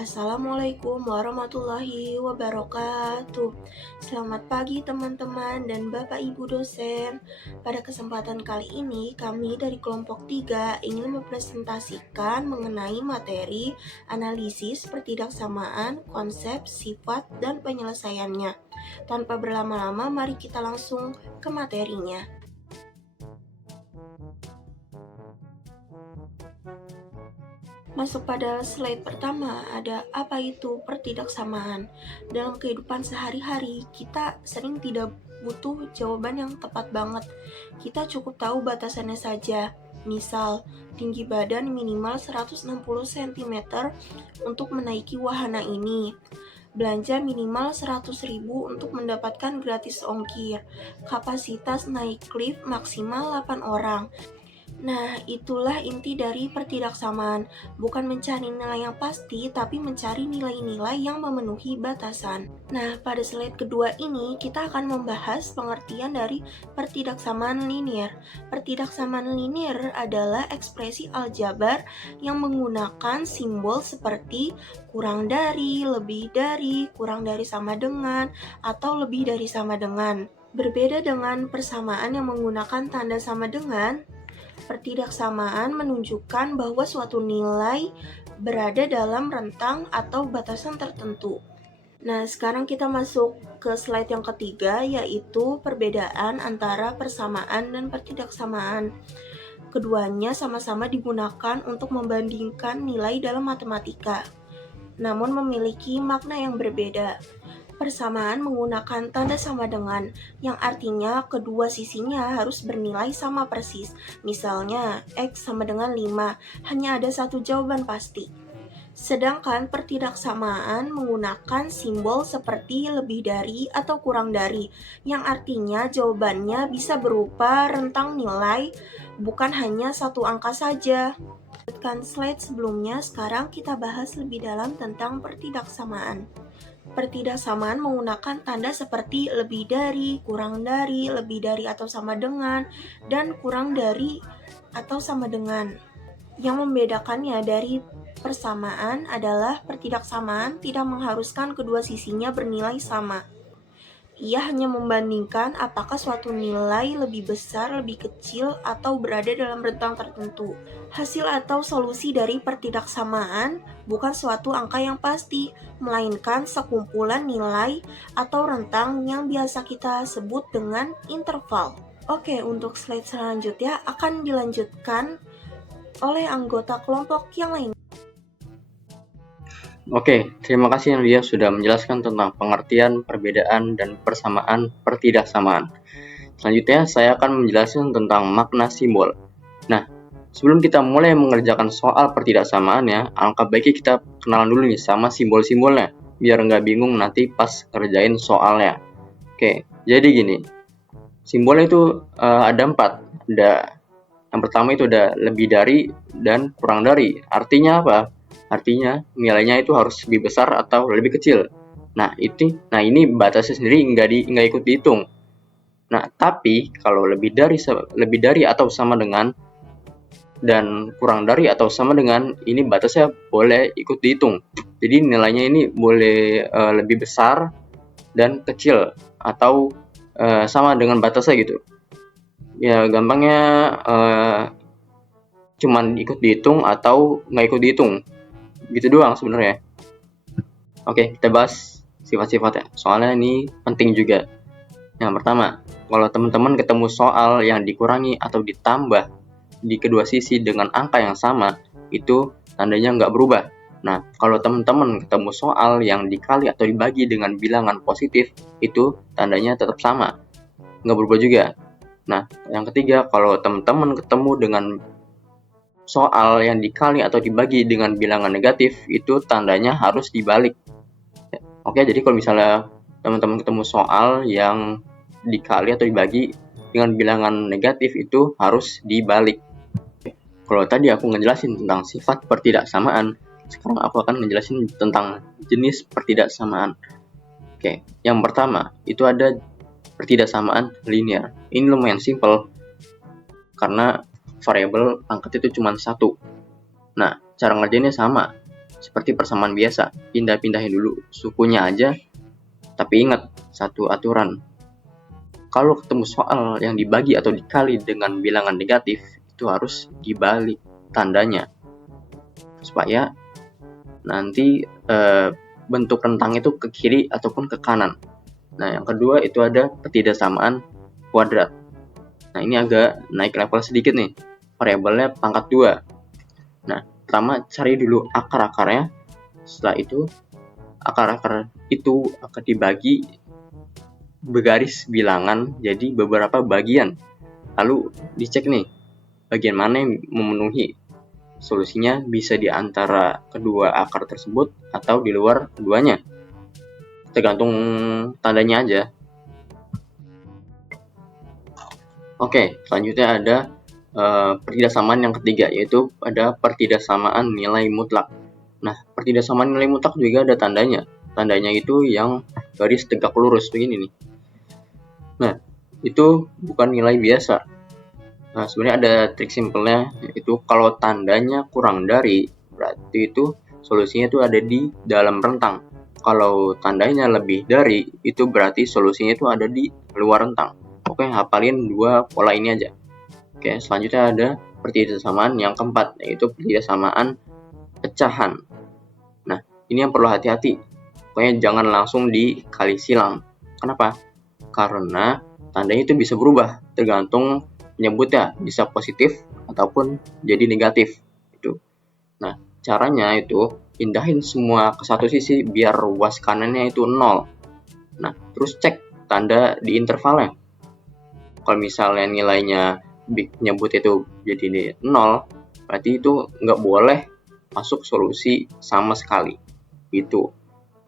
Assalamualaikum warahmatullahi wabarakatuh. Selamat pagi teman-teman dan Bapak Ibu dosen. Pada kesempatan kali ini kami dari kelompok 3 ingin mempresentasikan mengenai materi analisis pertidaksamaan, konsep, sifat, dan penyelesaiannya. Tanpa berlama-lama, mari kita langsung ke materinya. Masuk pada slide pertama, ada apa itu pertidaksamaan. Dalam kehidupan sehari-hari, kita sering tidak butuh jawaban yang tepat banget. Kita cukup tahu batasannya saja. Misal, tinggi badan minimal 160 cm untuk menaiki wahana ini. Belanja minimal 100.000 untuk mendapatkan gratis ongkir. Kapasitas naik lift maksimal 8 orang. Nah, itulah inti dari pertidaksamaan, bukan mencari nilai yang pasti, tapi mencari nilai-nilai yang memenuhi batasan. Nah, pada slide kedua ini, kita akan membahas pengertian dari pertidaksamaan linier. Pertidaksamaan linier adalah ekspresi aljabar yang menggunakan simbol seperti kurang dari, lebih dari, kurang dari sama dengan, atau lebih dari sama dengan. Berbeda dengan persamaan yang menggunakan tanda sama dengan, pertidaksamaan menunjukkan bahwa suatu nilai berada dalam rentang atau batasan tertentu. Nah, sekarang kita masuk ke slide yang ketiga, yaitu perbedaan antara persamaan dan pertidaksamaan. Keduanya sama-sama digunakan untuk membandingkan nilai dalam matematika, namun memiliki makna yang berbeda. Persamaan menggunakan tanda sama dengan, yang artinya kedua sisinya harus bernilai sama persis. Misalnya, X sama dengan 5, hanya ada satu jawaban pasti. Sedangkan pertidaksamaan menggunakan simbol seperti lebih dari atau kurang dari, yang artinya jawabannya bisa berupa rentang nilai, bukan hanya satu angka saja. Lanjutkan slide sebelumnya, sekarang kita bahas lebih dalam tentang pertidaksamaan. Pertidaksamaan menggunakan tanda seperti lebih dari, lebih dari atau sama dengan, dan kurang dari atau sama dengan. Yang membedakannya dari persamaan adalah pertidaksamaan tidak mengharuskan kedua sisinya bernilai sama. Ia hanya membandingkan apakah suatu nilai lebih besar, lebih kecil, atau berada dalam rentang tertentu. Hasil atau solusi dari pertidaksamaan bukan suatu angka yang pasti, melainkan sekumpulan nilai atau rentang yang biasa kita sebut dengan interval. Oke, untuk slide selanjutnya akan dilanjutkan oleh anggota kelompok yang lain. Oke, terima kasih Nadia sudah menjelaskan tentang pengertian, perbedaan, dan persamaan pertidaksamaan. Selanjutnya, saya akan menjelaskan tentang makna simbol. Nah, sebelum kita mulai mengerjakan soal pertidaksamaannya, alangkah baiknya kita kenalan dulu nih sama simbol-simbolnya, biar nggak bingung nanti pas kerjain soalnya. Oke, jadi gini, simbolnya itu ada 4. Yang pertama itu ada lebih dari dan kurang dari. Artinya apa? Artinya nilainya itu harus lebih besar atau lebih kecil. Nah ini batasnya sendiri nggak ikut dihitung. Nah tapi kalau lebih dari atau sama dengan dan kurang dari atau sama dengan, ini batasnya boleh ikut dihitung. Jadi nilainya ini boleh lebih besar dan kecil atau sama dengan batasnya gitu. Ya gampangnya cuman ikut dihitung atau nggak ikut dihitung. Gitu doang sebenarnya. Oke, kita bahas sifat-sifatnya. Soalnya ini penting juga. Yang pertama, kalau teman-teman ketemu soal yang dikurangi atau ditambah di kedua sisi dengan angka yang sama, itu tandanya nggak berubah. Nah, kalau teman-teman ketemu soal yang dikali atau dibagi dengan bilangan positif, itu tandanya tetap sama, nggak berubah juga. Nah, yang ketiga, kalau teman-teman ketemu dengan soal yang dikali atau dibagi dengan bilangan negatif, itu tandanya harus dibalik. Oke, jadi kalau misalnya teman-teman ketemu soal yang dikali atau dibagi dengan bilangan negatif, itu harus dibalik. Kalau tadi aku ngejelasin tentang sifat pertidaksamaan, sekarang aku akan ngejelasin tentang jenis pertidaksamaan. Oke, yang pertama itu ada pertidaksamaan linear. Ini lumayan simple karena variabel pangkat itu cuma satu. Nah, cara ngerjainnya sama seperti persamaan biasa, pindah-pindahin dulu sukunya aja. Tapi ingat satu aturan, kalau ketemu soal yang dibagi atau dikali dengan bilangan negatif, itu harus dibalik tandanya supaya nanti bentuk rentang itu ke kiri ataupun ke kanan. Nah, yang kedua itu ada pertidaksamaan kuadrat. Nah, ini agak naik level sedikit nih, variabelnya pangkat 2. Nah, pertama cari dulu akar-akarnya. Setelah itu akar-akar itu akan dibagi bergaris bilangan jadi beberapa bagian. Lalu dicek nih bagian mana yang memenuhi. Solusinya bisa di antara kedua akar tersebut atau di luar keduanya. Tergantung tandanya aja. Oke, selanjutnya ada pertidaksamaan yang ketiga, yaitu ada pertidaksamaan nilai mutlak. Nah, pertidaksamaan nilai mutlak juga ada tandanya. Tandanya itu yang garis tegak lurus begini nih. Nah, itu bukan nilai biasa. Nah, sebenarnya ada trik simpelnya, yaitu kalau tandanya kurang dari, berarti itu solusinya itu ada di dalam rentang. Kalau tandanya lebih dari, itu berarti solusinya itu ada di luar rentang. Oke, hafalin dua pola ini aja. Oke, selanjutnya ada pertidaksamaan yang keempat, yaitu pertidaksamaan pecahan. Nah, ini yang perlu hati-hati. Pokoknya jangan langsung dikali silang. Kenapa? Karena tandanya itu bisa berubah, tergantung penyebutnya, bisa positif ataupun jadi negatif. Itu. Nah, caranya itu pindahin semua ke satu sisi biar ruas kanannya itu 0. Nah, terus cek tanda di intervalnya. Kalau misalnya nilainya penyebut itu jadi 0, berarti itu nggak boleh masuk solusi sama sekali. Gitu.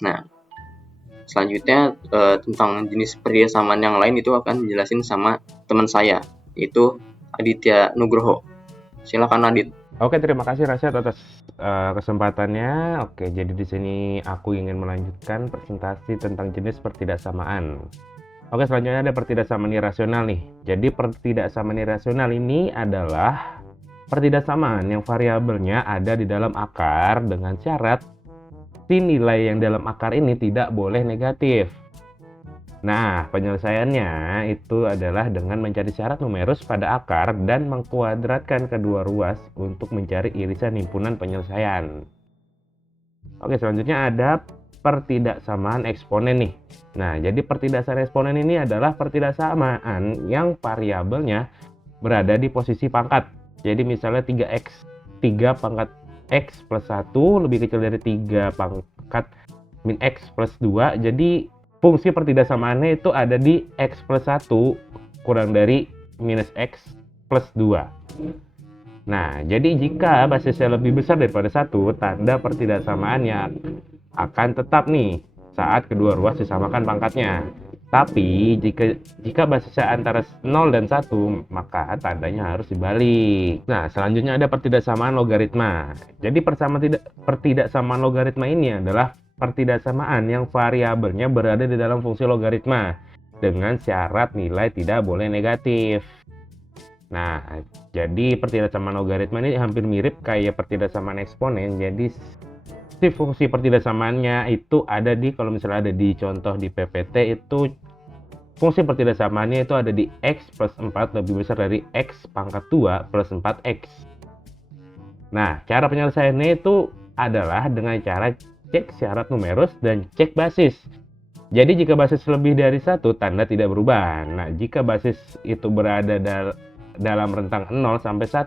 Nah, selanjutnya tentang jenis pertidaksamaan yang lain itu akan dijelasin sama teman saya, yaitu Aditya Nugroho. Silakan Adit. Oke, terima kasih Rasyad atas kesempatannya. Oke, jadi di sini aku ingin melanjutkan presentasi tentang jenis pertidaksamaan. Oke, selanjutnya ada pertidaksamaan irasional nih. Jadi pertidaksamaan irasional ini adalah pertidaksamaan yang variabelnya ada di dalam akar dengan syarat si nilai yang dalam akar ini tidak boleh negatif. Nah, penyelesaiannya itu adalah dengan mencari syarat numerus pada akar dan mengkuadratkan kedua ruas untuk mencari irisan himpunan penyelesaian. Oke, selanjutnya ada pertidaksamaan eksponen nih. Nah, jadi pertidaksamaan eksponen ini adalah pertidaksamaan yang variabelnya berada di posisi pangkat. Jadi misalnya 3x, 3 pangkat x plus 1 lebih kecil dari 3 pangkat min x plus 2. Jadi fungsi pertidaksamaannya itu ada di x plus 1 kurang dari minus x plus 2. Nah, jadi jika basisnya lebih besar daripada 1, tanda pertidaksamaannya akan tetap nih saat kedua ruas disamakan pangkatnya. Tapi jika basisnya antara 0 dan 1, maka tandanya harus dibalik. Nah, selanjutnya ada pertidaksamaan logaritma. Jadi pertidaksamaan logaritma ini adalah pertidaksamaan yang variabelnya berada di dalam fungsi logaritma dengan syarat nilai tidak boleh negatif. Nah, jadi pertidaksamaan logaritma ini hampir mirip kayak pertidaksamaan eksponen. Jadi si fungsi pertidaksamaannya itu ada di, kalau misalnya ada di contoh di PPT itu fungsi pertidaksamaannya itu ada di x plus 4 lebih besar dari x pangkat 2 plus 4x. Nah, cara penyelesaiannya itu adalah dengan cara cek syarat numerus dan cek basis. Jadi jika basis lebih dari 1, tanda tidak berubah. Nah, jika basis itu berada dalam rentang 0 sampai 1,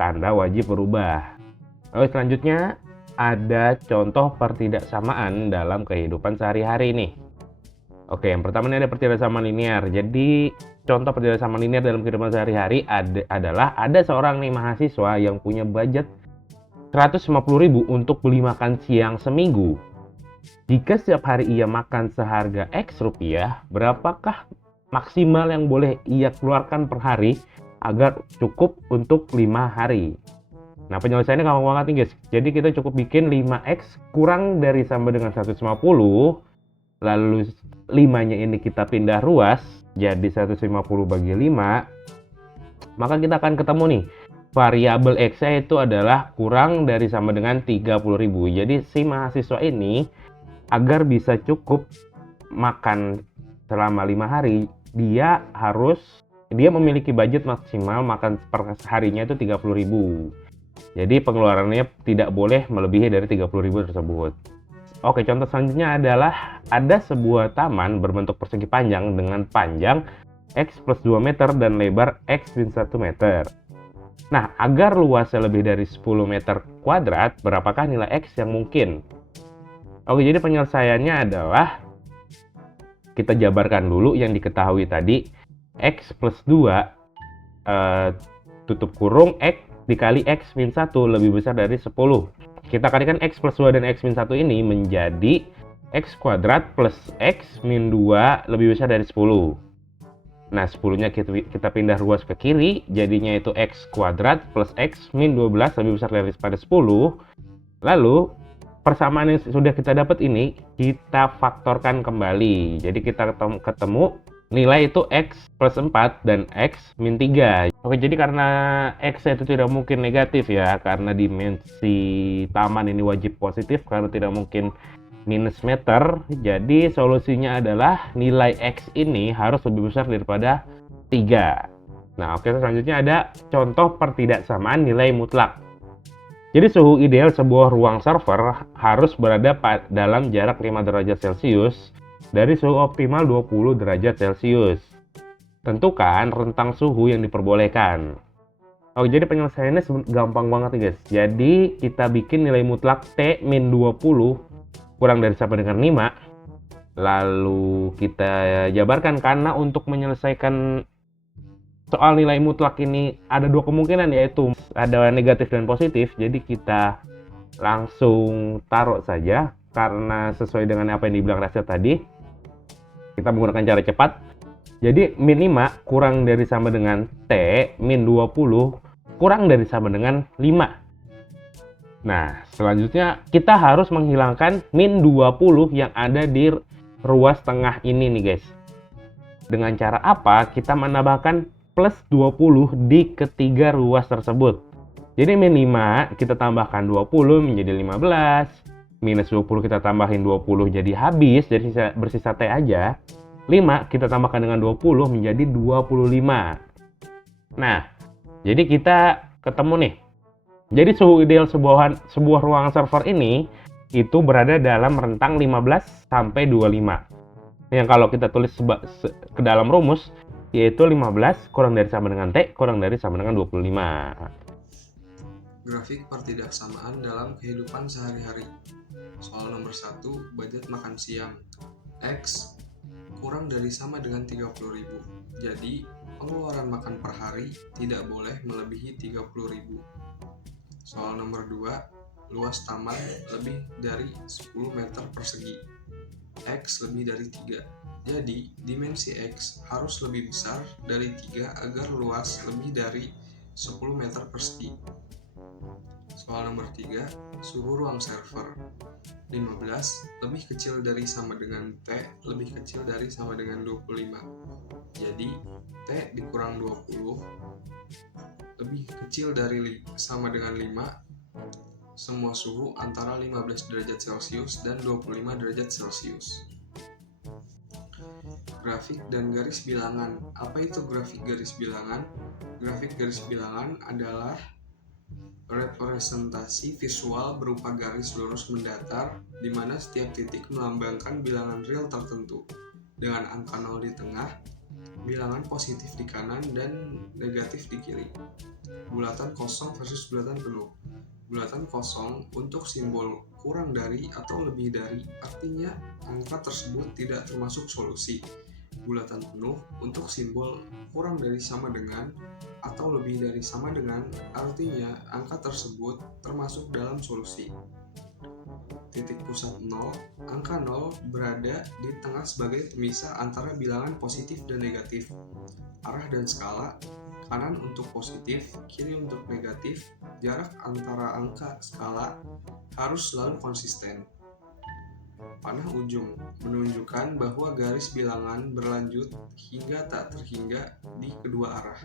tanda wajib berubah. Lalu selanjutnya ada contoh pertidaksamaan dalam kehidupan sehari-hari nih. Oke, yang pertama ini ada pertidaksamaan linear. Jadi contoh pertidaksamaan linear dalam kehidupan sehari-hari adalah ada seorang nih mahasiswa yang punya budget 150.000 untuk beli makan siang seminggu. Jika setiap hari ia makan seharga X rupiah, berapakah maksimal yang boleh ia keluarkan per hari agar cukup untuk 5 hari? Nah, penyelesaiannya gampang banget nih guys. Jadi kita cukup bikin 5X kurang dari sama dengan 150 lalu 5-nya ini kita pindah ruas jadi 150 bagi 5, maka kita akan ketemu nih variabel X-nya itu adalah kurang dari sama dengan 30.000. Jadi si mahasiswa ini agar bisa cukup makan selama 5 hari, dia memiliki budget maksimal makan per harinya itu 30.000. Jadi pengeluarannya tidak boleh melebihi dari 30.000 tersebut. Oke, contoh selanjutnya adalah ada sebuah taman berbentuk persegi panjang dengan panjang X plus 2 meter dan lebar X min 1 meter. Nah, agar luasnya lebih dari 10 meter kuadrat, berapakah nilai X yang mungkin? Oke, jadi penyelesaiannya adalah kita jabarkan dulu yang diketahui tadi. X plus 2 tutup kurung X dikali X min 1 lebih besar dari 10. Kita kalikan X plus 2 dan X min 1 ini menjadi X kuadrat plus X min 2 lebih besar dari 10. Nah, 10-nya kita pindah ruas ke kiri, jadinya itu X kuadrat plus X min 12 lebih besar daripada 10. Lalu, persamaan yang sudah kita dapat ini, kita faktorkan kembali. Jadi kita ketemu nilai itu X plus 4 dan X min 3. Oke, jadi karena X itu tidak mungkin negatif ya, karena dimensi taman ini wajib positif, karena tidak mungkin minus meter. Jadi solusinya adalah nilai X ini harus lebih besar daripada 3. Nah, oke, selanjutnya ada contoh pertidaksamaan nilai mutlak. Jadi suhu ideal sebuah ruang server harus berada dalam jarak 5 derajat Celcius dari suhu optimal 20 derajat Celcius. Tentukan rentang suhu yang diperbolehkan. Oke, jadi penyelesaiannya gampang banget nih guys. Jadi kita bikin nilai mutlak T min 20 kurang dari sama dengan 5. Lalu kita jabarkan, karena untuk menyelesaikan soal nilai mutlak ini ada dua kemungkinan, yaitu ada negatif dan positif. Jadi kita langsung taruh saja, karena sesuai dengan apa yang dibilang Rasya tadi. Kita menggunakan cara cepat. Jadi min 5 kurang dari sama dengan T min 20 kurang dari sama dengan 5. Nah, selanjutnya kita harus menghilangkan min 20 yang ada di ruas tengah ini nih guys. Dengan cara apa? Kita menambahkan plus 20 di ketiga ruas tersebut. Jadi min 5 kita tambahkan 20 menjadi 15. Minus 20 kita tambahin 20 jadi habis, jadi bersisa T aja. 5 kita tambahkan dengan 20 menjadi 25. Nah, jadi kita ketemu nih. Jadi suhu ideal sebuah ruang server ini itu berada dalam rentang 15 sampai 25. Yang kalau kita tulis ke dalam rumus, yaitu 15 kurang dari sama dengan T kurang dari sama dengan 25. Grafik pertidaksamaan dalam kehidupan sehari-hari. Soal nomor 1, budget makan siang. X kurang dari sama dengan 30.000. Jadi, pengeluaran makan per hari tidak boleh melebihi 30.000. Soal nomor 2, luas taman lebih dari 10 meter persegi. X lebih dari 3. Jadi, dimensi X harus lebih besar dari 3 agar luas lebih dari 10 meter persegi. Soal nomor 3, suhu ruang server. 15 lebih kecil dari sama dengan T lebih kecil dari sama dengan 25. Jadi, T dikurang 20 lebih kecil dari sama dengan 5. Semua suhu antara 15 derajat Celcius dan 25 derajat Celcius. Grafik dan garis bilangan. Apa itu grafik garis bilangan? Grafik garis bilangan adalah representasi visual berupa garis lurus mendatar di mana setiap titik melambangkan bilangan real tertentu dengan angka 0 di tengah, bilangan positif di kanan dan negatif di kiri. Bulatan kosong versus bulatan penuh. Bulatan kosong untuk simbol kurang dari atau lebih dari, artinya angka tersebut tidak termasuk solusi. Bulatan penuh untuk simbol kurang dari sama dengan atau lebih dari sama dengan, artinya angka tersebut termasuk dalam solusi. Titik pusat 0, angka 0 berada di tengah sebagai pemisah antara bilangan positif dan negatif. Arah dan skala, kanan untuk positif, kiri untuk negatif. Jarak antara angka skala harus selalu konsisten. Panah ujung menunjukkan bahwa garis bilangan berlanjut hingga tak terhingga di kedua arah.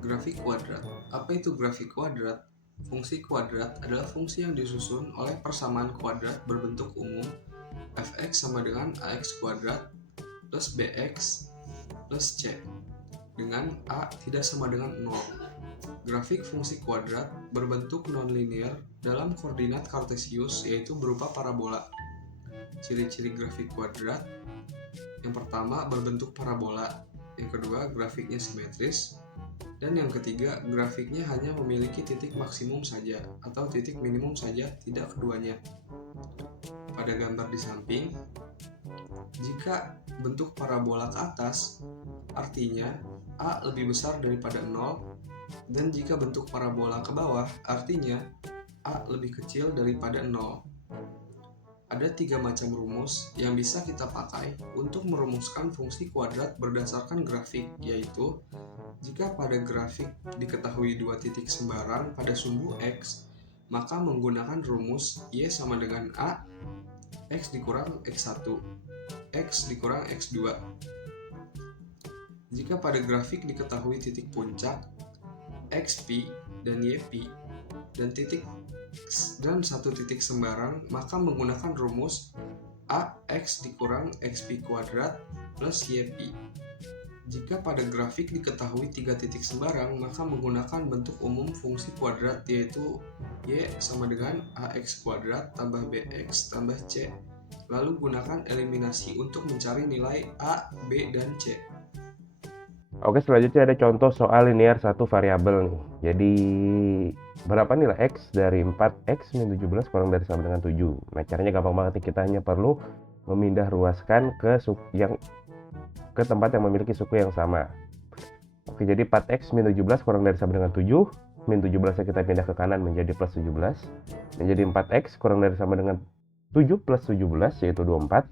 Grafik kuadrat. Apa itu grafik kuadrat? Fungsi kuadrat adalah fungsi yang disusun oleh persamaan kuadrat berbentuk umum f(x) sama dengan ax kuadrat plus bx plus c dengan a tidak sama dengan 0. Grafik fungsi kuadrat berbentuk nonlinear dalam koordinat kartesius yaitu berupa parabola. Ciri-ciri grafik kuadrat: yang pertama, berbentuk parabola. Yang kedua, grafiknya simetris. Dan yang ketiga, grafiknya hanya memiliki titik maksimum saja atau titik minimum saja, tidak keduanya. Pada gambar di samping, jika bentuk parabola ke atas, artinya A lebih besar daripada 0, dan jika bentuk parabola ke bawah, artinya A lebih kecil daripada 0. Ada 3 macam rumus yang bisa kita pakai untuk merumuskan fungsi kuadrat berdasarkan grafik, yaitu jika pada grafik diketahui 2 titik sembarang pada sumbu X, maka menggunakan rumus Y sama dengan A, X dikurang X1, X dikurang X2. Jika pada grafik diketahui titik puncak, XP dan YP, dan satu titik sembarang, maka menggunakan rumus AX dikurang XP kuadrat plus YP. Jika pada grafik diketahui 3 titik sembarang, maka menggunakan bentuk umum fungsi kuadrat yaitu Y sama dengan AX kuadrat tambah BX tambah C. Lalu gunakan eliminasi untuk mencari nilai A, B, dan C. Oke, selanjutnya ada contoh soal linear satu variabel nih. Jadi berapa nilai X dari 4X min 17 kurang dari sama dengan 7. Nah, caranya gampang banget nih. Kita hanya perlu memindah ruaskan ke tempat yang memiliki suku yang sama. Oke, jadi 4X min 17 kurang dari sama dengan 7. Min 17 nya kita pindah ke kanan menjadi plus 17. Menjadi 4X kurang dari sama dengan 7 plus 17 yaitu 24.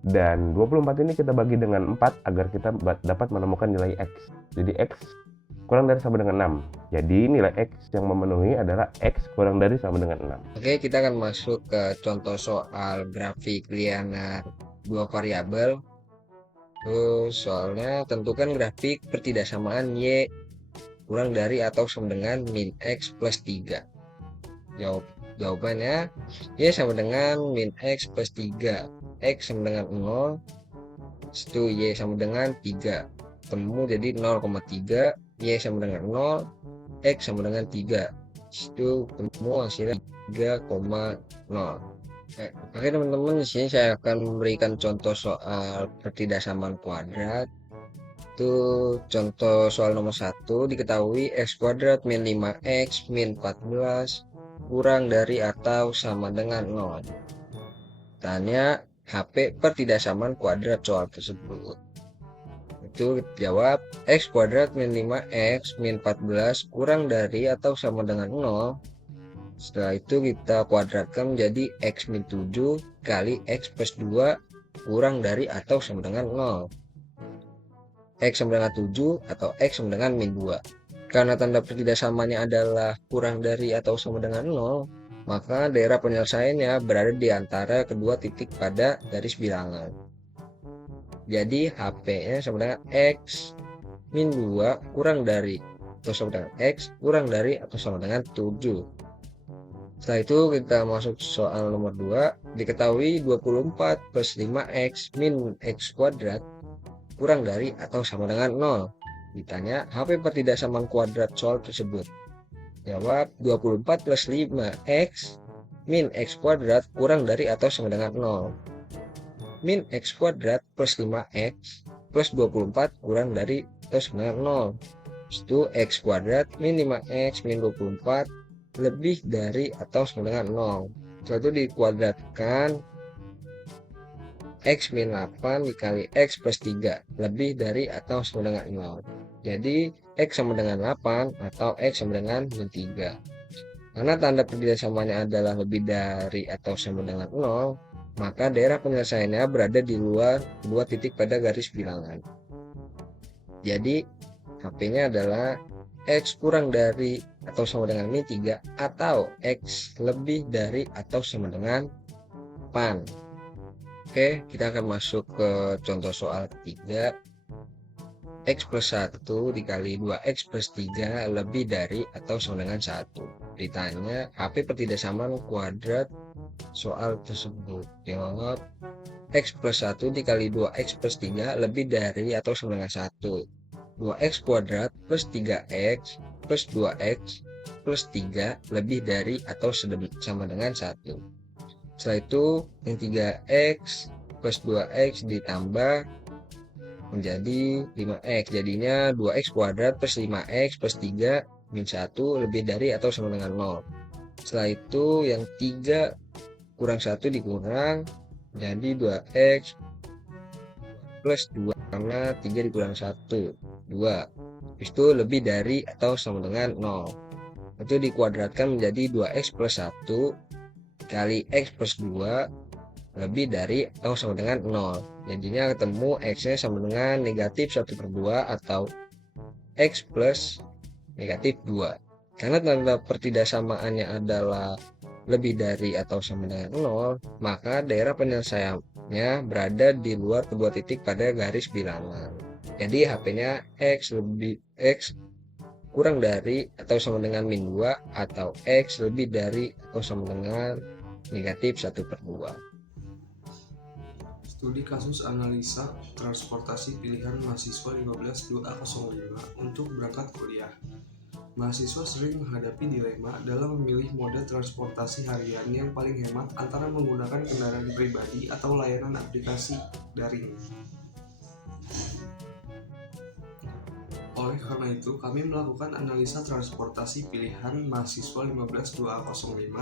Dan 24 ini kita bagi dengan 4 agar kita dapat menemukan nilai X. Jadi X kurang dari sama dengan 6. Jadi nilai X yang memenuhi adalah X kurang dari sama dengan 6. Oke, kita akan masuk ke contoh soal grafik linear 2 variabel. Soalnya tentukan grafik pertidaksamaan Y kurang dari atau sama dengan min X plus 3. Jawabannya Y sama dengan min X plus 3. X sama dengan 0, itu Y sama dengan 3. Temu jadi 0,3, Y sama dengan 0, X sama dengan 3. Itu temu hasilnya 3,0. Oke teman-teman, di sini saya akan memberikan contoh soal pertidaksamaan kuadrat. Itu contoh soal nomor 1, diketahui X kuadrat min 5X min 14 kurang dari atau sama dengan 0. Tanya HP pertidaksamaan kuadrat soal tersebut. Itu jawab X kuadrat min 5X min 14 kurang dari atau sama dengan 0. Setelah itu kita kuadratkan menjadi X min 7 kali X plus 2 kurang dari atau sama dengan 0. X sama dengan 7 atau X sama dengan min 2. Karena tanda pertidaksamanya adalah kurang dari atau sama dengan 0, maka daerah penyelesaiannya berada di antara kedua titik pada garis bilangan. Jadi HP-nya sama dengan X min 2 kurang dari atau sama dengan X kurang dari atau sama dengan 7. Setelah itu kita masuk soal nomor 2. Diketahui 24 plus 5X min X kuadrat kurang dari atau sama dengan 0. Ditanya HP pertidaksamaan kuadrat soal tersebut. Jawab 24 plus 5X min X kuadrat kurang dari atau sama dengan 0. Min X kuadrat plus 5X plus 24 kurang dari atau sama dengan 0. Itu X kuadrat min 5X min 24 lebih dari atau sama dengan 0. Setelah itu dikuadratkan X min 8 dikali X plus 3 lebih dari atau sama dengan 0. Jadi X sama dengan 8 atau X sama dengan min 3. Karena tanda pertidaksamaannya adalah lebih dari atau sama dengan 0, maka daerah penyelesaiannya berada di luar dua titik pada garis bilangan. Jadi HP-nya adalah X kurang dari atau sama dengan min 3 atau X lebih dari atau sama dengan 8. Oke, kita akan masuk ke contoh soal ketiga. X plus 1 dikali 2X plus 3 lebih dari atau sama dengan 1. Ditanya, HP pertidaksamaan kuadrat soal tersebut. Jawab, X plus 1 dikali 2X plus 3 lebih dari atau sama dengan 1. 2X kuadrat plus 3X plus 2X plus 3 lebih dari atau sama dengan 1. Setelah itu, yang 3X plus 2X ditambah menjadi 5X. Jadinya 2X kuadrat plus 5X plus 3 min 1 lebih dari atau sama dengan 0. Setelah itu, yang 3 kurang 1 dikurang, jadi 2X plus 2, karena 3 dikurang 1, 2. Itu lebih dari atau sama dengan 0. Itu dikuadratkan menjadi 2X plus 1 kali X plus 2 lebih dari atau sama dengan 0. Jadinya ketemu X-nya sama dengan negatif 1/2 atau X plus negatif 2. Karena tanda pertidaksamaannya adalah lebih dari atau sama dengan 0, maka daerah penyelesaiannya berada di luar kedua titik pada garis bilangan. Jadi HP-nya X kurang dari atau sama dengan min 2 atau X lebih dari atau sama dengan negatif 1/2. Studi kasus analisa transportasi pilihan mahasiswa 152A05 untuk berangkat kuliah. Mahasiswa sering menghadapi dilema dalam memilih mode transportasi harian yang paling hemat antara menggunakan kendaraan pribadi atau layanan aplikasi daring. Oleh karena itu, kami melakukan analisa transportasi pilihan mahasiswa 152A05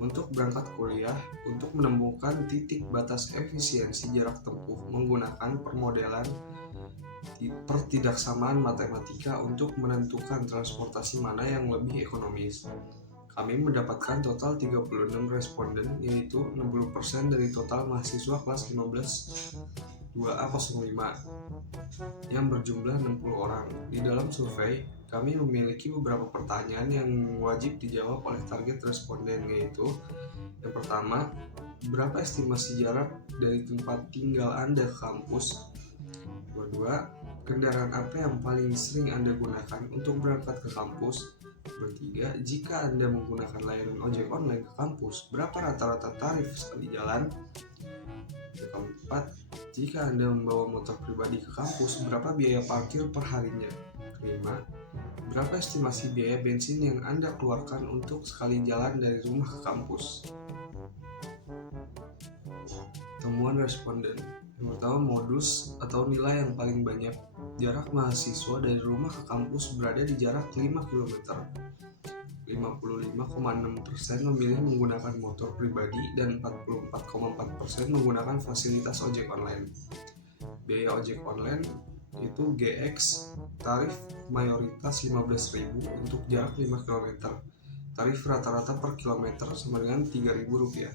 untuk berangkat kuliah untuk menemukan titik batas efisiensi jarak tempuh menggunakan permodelan pertidaksamaan matematika untuk menentukan transportasi mana yang lebih ekonomis. Kami mendapatkan total 36 responden, yaitu 60% dari total mahasiswa kelas 2A05 yang berjumlah 60 orang. Di dalam survei, kami memiliki beberapa pertanyaan yang wajib dijawab oleh target responden, yaitu yang pertama, berapa estimasi jarak dari tempat tinggal Anda ke kampus? Kedua, kendaraan apa yang paling sering Anda gunakan untuk berangkat ke kampus? Bertiga, jika Anda menggunakan layanan ojek online ke kampus, berapa rata-rata tarif sekali jalan? Yang keempat, jika Anda membawa motor pribadi ke kampus, berapa biaya parkir per harinya? Kelima, berapa estimasi biaya bensin yang Anda keluarkan untuk sekali jalan dari rumah ke kampus? Temuan responden. Yang pertama, modus atau nilai yang paling banyak. Jarak mahasiswa dari rumah ke kampus berada di jarak 5 km. 55,6% memilih menggunakan motor pribadi dan 44,4% menggunakan fasilitas ojek online. Biaya ojek online itu GX, tarif mayoritas 15.000 untuk jarak 5 km. Tarif rata-rata per kilometer sama dengan Rp3.000.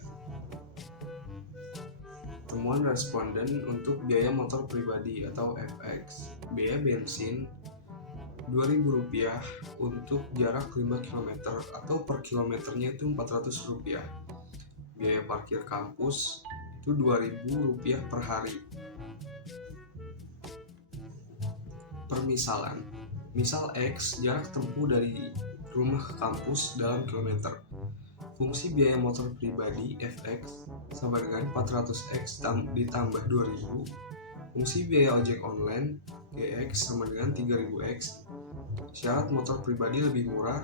Temuan responden untuk biaya motor pribadi atau FX. Biaya bensin Rp2.000 untuk jarak 5 km atau per kilometernya itu Rp400. Biaya parkir kampus itu Rp2.000 per hari. Permisalan. Misal X jarak tempuh dari rumah ke kampus dalam kilometer. Fungsi biaya motor pribadi FX sama dengan 400X ditambah 2000. Fungsi biaya ojek online GX sama dengan 3000X. Syarat motor pribadi lebih murah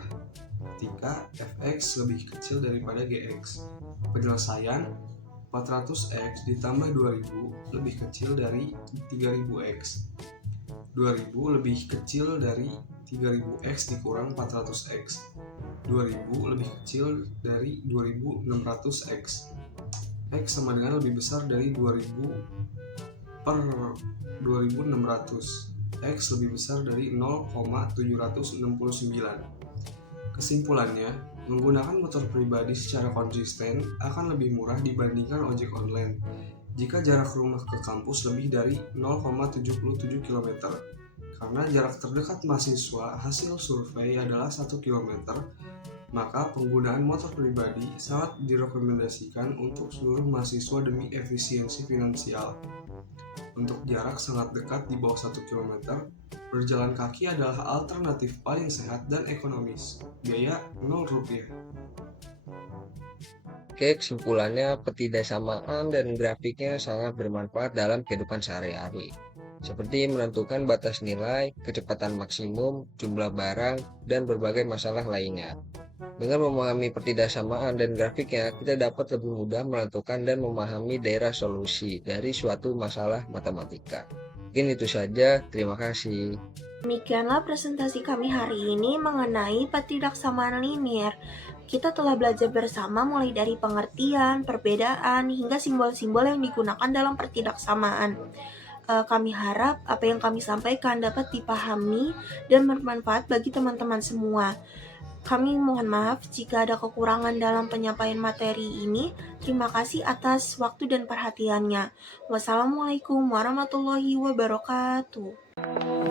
ketika FX lebih kecil daripada GX. Penyelesaian 400X ditambah 2000 lebih kecil dari 3000X. 2000 lebih kecil dari 3000X dikurang 400X. 2000 lebih kecil dari 2600X. X sama dengan lebih besar dari 2000 per 2600. X lebih besar dari 0,769. Kesimpulannya, menggunakan motor pribadi secara konsisten akan lebih murah dibandingkan ojek online jika jarak rumah ke kampus lebih dari 0,77 km. Karena jarak terdekat mahasiswa hasil survei adalah 1 km, Maka penggunaan motor pribadi sangat direkomendasikan untuk seluruh mahasiswa demi efisiensi finansial. Untuk jarak sangat dekat di bawah 1 km, berjalan kaki adalah alternatif paling sehat dan ekonomis. Biaya Rp0. Oke, kesimpulannya ketidaksamaan dan grafiknya sangat bermanfaat dalam kehidupan sehari-hari. Seperti menentukan batas nilai, kecepatan maksimum, jumlah barang, dan berbagai masalah lainnya. Dengan memahami ketidaksamaan dan grafiknya, kita dapat lebih mudah menentukan dan memahami daerah solusi dari suatu masalah matematika. Mungkin itu saja, terima kasih. Demikianlah presentasi kami hari ini mengenai ketidaksamaan linier. Kita telah belajar bersama mulai dari pengertian, perbedaan, hingga simbol-simbol yang digunakan dalam ketidaksamaan. Kami harap apa yang kami sampaikan dapat dipahami dan bermanfaat bagi teman-teman semua. Kami mohon maaf jika ada kekurangan dalam penyampaian materi ini. Terima kasih atas waktu dan perhatiannya. Wassalamualaikum warahmatullahi wabarakatuh.